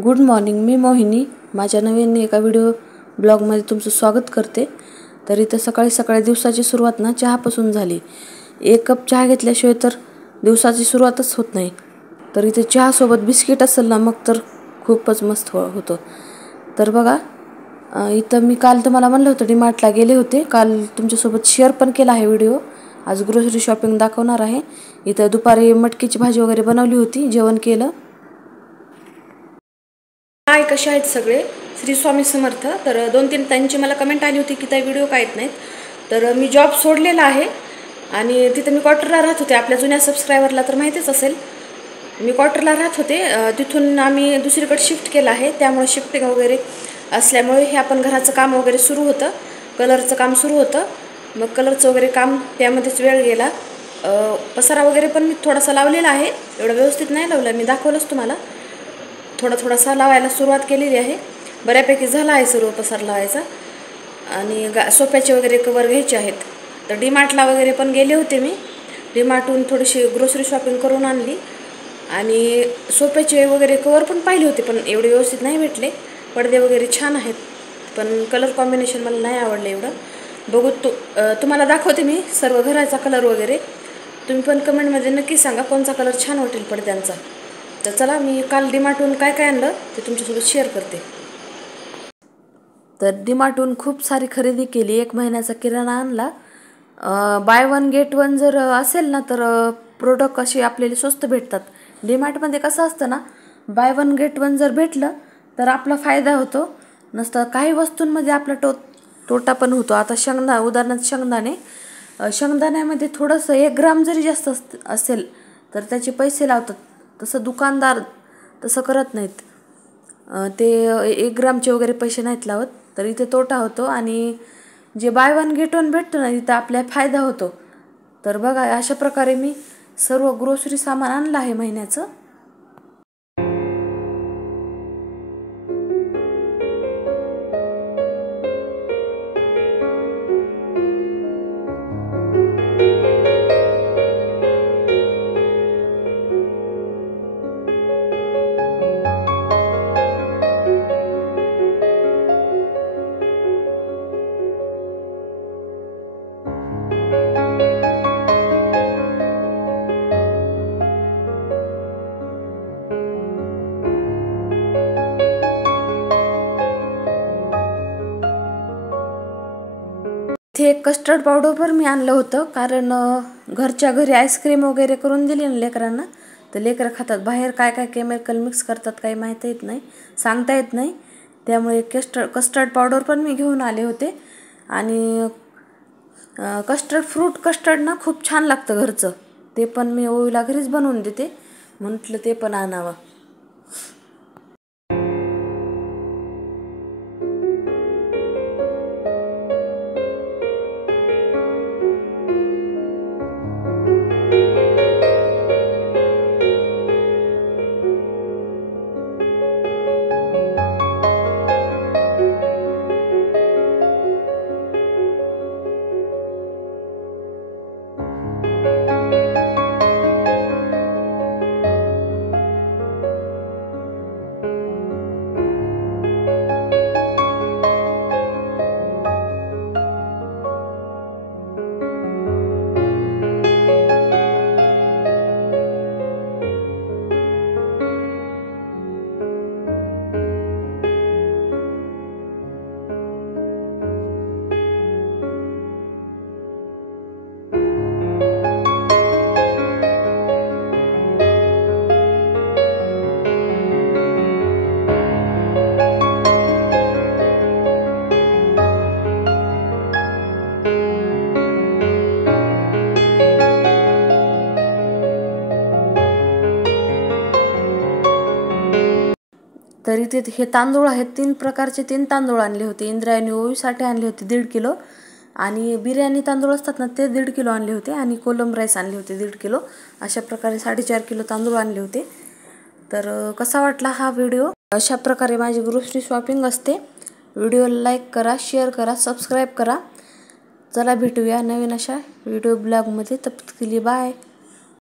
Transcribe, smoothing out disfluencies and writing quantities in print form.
Good morning, मी मोहिनी माझ्या नवीन एका video ब्लॉगमध्ये तुमचं स्वागत करते। तर इथं सकाळी सकाळी दिवसाची सुरुवात ना चहापासून झाली। एक कप चहा घेतल्याशिवाय तर दिवसाची सुरुवातच होत नाही। तर इथे चहासोबत बिस्किट असेल ना मग तर खूपच मस्त होतं। तर बघा इथं मी काल तुम्हाला म्हणलं होतं डीमार्टला गेले होते, काल तुमच्यासोबत शेअर पण केला आहे व्हिडिओ। आज ग्रोसरी शॉपिंग दाखवणार आहे। इथं दुपारी मटकीची भाजी वगैरे बनवली होती, जेवण केलं। हाय, कशा आहेत सगळे? श्री स्वामी समर्थ। तर 2-3 ताईंची मला कमेंट आली होती की ताई व्हिडिओ का येत नाहीत। तर मी जॉब सोडलेला आहे आणि तिथे मी क्वार्टरला राहत होते। आपल्या जुन्या सबस्क्रायबरला तर माहितीच असेल, मी क्वार्टरला राहत होते। तिथून आम्ही दुसरीकडे शिफ्ट केलं आहे, त्यामुळे शिफ्टिंग वगैरे असल्यामुळे हे आपण घराचं काम वगैरे सुरू होतं, कलरचं काम सुरू होतं। मग कलरचं वगैरे काम त्यामध्येच वेळ गेला। पसारा वगैरे पण मी थोडासा लावलेला आहे, एवढं व्यवस्थित नाही लावला, मी दाखवलंच तुम्हाला। थोडासा लावायला सुरुवात केलेली आहे, बऱ्यापैकी झाला आहे सर्व पसार लावायचा। आणि सोफ्याचे वगैरे कवर घ्यायचे आहेत। तर डीमार्टला वगैरे पण गेले होते मी, डीमार्टहून थोडीशी ग्रोसरी शॉपिंग करून आणली आणि सोफ्याचे वगैरे कवर पण पाहिले होते, पण एवढे व्यवस्थित नाही भेटले। पडदे वगैरे छान आहेत, पण कलर कॉम्बिनेशन मला नाही आवडलं एवढं। बघू तुम्हाला दाखवते मी सर्व घराचा कलर वगैरे। तुम्ही पण कमेंटमध्ये नक्की सांगा कोणता कलर छान वाटेल पडद्यांचा। तर चला, मी काल डीमार्टहून काय काय आणलं ते तुमच्यासोबत शेअर करते। तर डीमार्टहून खूप सारी खरेदी केली, 1 महिन्याचा किराणा आणला। बाय 1 गेट 1 जर असेल ना तर प्रोडक्ट असे आपल्याला स्वस्त भेटतात। डीमार्टमध्ये कसं असतं ना, बाय 1 गेट 1 जर भेटलं तर आपला फायदा होतो, नसतं काही वस्तूंमध्ये आपला तोटा पण होतो। आता उदाहरणार्थ शेंगदाण्यामध्ये थोडंसं 1 ग्राम जरी जास्त असेल तर त्याचे पैसे लावतात, तसं दुकानदार तसं करत नाहीत। ते 1 ग्रामचे वगैरे पैसे नाहीत लावत, तर इथे तोटा होतो। आणि जे बाय 1 गेट 1 भेटतं ना, इथं आपल्याला फायदा होतो। तर बघा, अशा प्रकारे मी सर्व ग्रोसरी सामान आणलं आहे महिन्याचं। इथे एक कस्टर्ड पावडर पण मी आणलं होतं, कारण घरच्या घरी आईस्क्रीम वगैरे करून दिली ना लेकरांना, तर लेकरं खातात। बाहेर काय काय केमिकल मिक्स करतात काही माहीत येत नाही, सांगता येत नाही। त्यामुळे कस्टर्ड पावडर पण मी घेऊन आले होते। आणि फ्रूट कस्टर्ड ना खूप छान लागतं घरचं, ते पण मी ओवीला घरीच बनवून देते, म्हटलं ते पण आणावं। तर इथे हे तांदूळ आहेत, 3 प्रकारचे 3 तांदूळ आणले होते। इंद्रायणी ओवीसाठी आणले होते 1.5 किलो, आणि बिर्याणी तांदूळ असतात ना ते 1.5 किलो आणले होते, आणि कोलम राईस आणले होते 1.5 किलो। अशा प्रकारे 4.5 किलो तांदूळ आणले होते। तर कसा वाटला हा व्हिडिओ? अशा प्रकारे माझी ग्रोसरी शॉपिंग असते। व्हिडिओला लाईक करा, शेअर करा, सबस्क्राईब करा। चला भेटूया नवीन अशा व्हिडिओ ब्लॉगमध्ये, तब तक के लिए बाय।